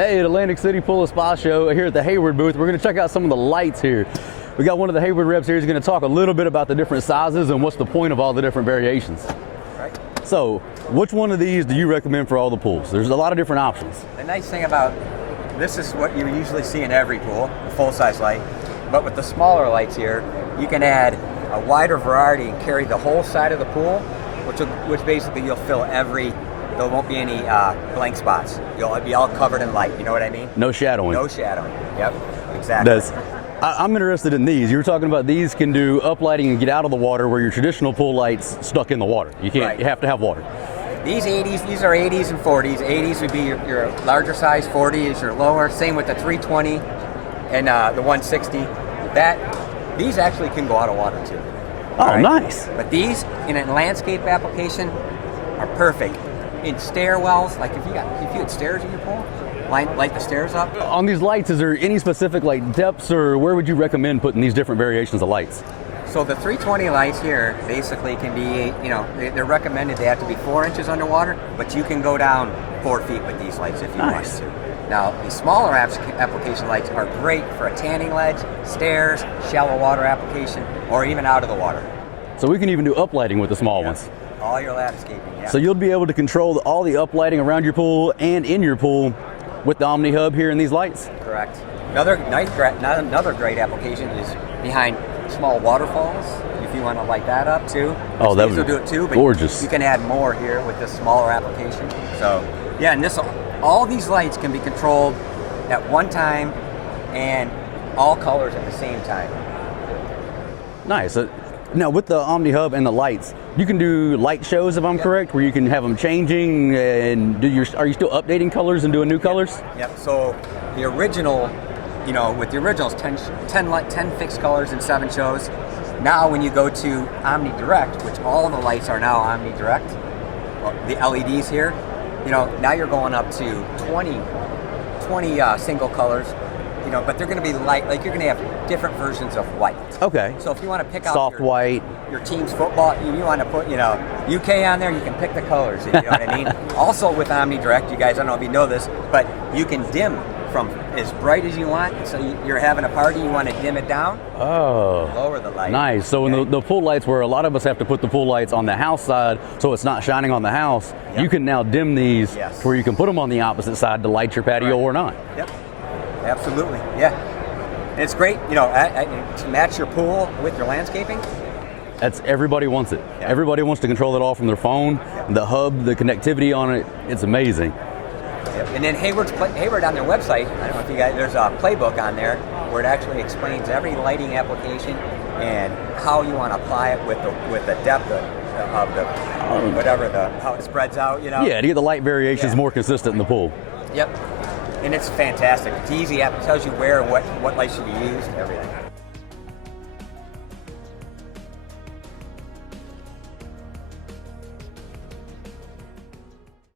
Hey, at Atlantic City Pool and Spa Show here at the Hayward booth. We're going to check out some of the lights here. We got one of the Hayward reps here. He's going to talk a little bit about the different sizes and what's the point of all the different variations. Right. So, which one of these do you recommend for all the pools? There's a lot of different options. The nice thing about this is what you usually see in every pool, a full-size light. But with the smaller lights here, you can add a wider variety and carry the whole side of the pool, which basically you'll fill there won't be any blank spots. You'll be all covered in light, you know what I mean? No shadowing. No shadowing, yep, exactly. I'm interested in these. You were talking about these can do uplighting and get out of the water where your traditional pool light's stuck in the water. You can't, You have to have water. These are 80s and 40s. 80s would be your larger size, 40 is your lower. Same with the 320 and the 160. These actually can go out of water too. Oh, right? Nice. But these, in a landscape application, are perfect. In stairwells, like if you had stairs in your pool, light the stairs up. On these lights, is there any specific like depths, or where would you recommend putting these different variations of lights? So the 320 lights here basically can be, they're recommended they have to be 4 inches underwater, but you can go down 4 feet with these lights if you want to. Now, the smaller application lights are great for a tanning ledge, stairs, shallow water application, or even out of the water. So we can even do uplighting with the small ones. All your landscaping, yeah. So you'll be able to control all the uplighting around your pool and in your pool with the Omni Hub here in these lights? Correct. Another great application is behind small waterfalls, if you want to light that up too. Oh, that would do it too, but gorgeous. You can add more here with this smaller application. So, yeah, and all these lights can be controlled at one time and all colors at the same time. Nice. Now, with the Omni Hub and the lights, you can do light shows, if I'm correct, where you can have them changing, and are you still updating colors and doing new colors? Yep. So the original, with the originals, 10 fixed colors and 7 shows. Now when you go to Omni Direct, which all the lights are now Omni Direct, the LEDs here, now you're going up to 20 single colors. But they're going to be light, like you're going to have different versions of white. Okay. So if you want to pick out soft white, your team's football, you want to put, UK on there, you can pick the colors, you know what I mean? Also with Omni Direct, you guys, I don't know if you know this, but you can dim from as bright as you want. So you're having a party, you want to dim it down. Oh. Lower the light. Nice. So in the pool lights, where a lot of us have to put the pool lights on the house side so it's not shining on the house, you can now dim these to where you can put them on the opposite side to light your patio or not. Yep. Absolutely, yeah. And it's great, to match your pool with your landscaping. Everybody wants it. Yeah. Everybody wants to control it all from their phone. The hub, the connectivity on it, it's amazing. Yep. And then Hayward on their website, I don't know if you guys, there's a playbook on there where it actually explains every lighting application and how you want to apply it with the depth of the how it spreads out, Yeah, to get the light variations more consistent in the pool. Yep. And it's fantastic. It's easy. It tells you where and what light should be used and everything.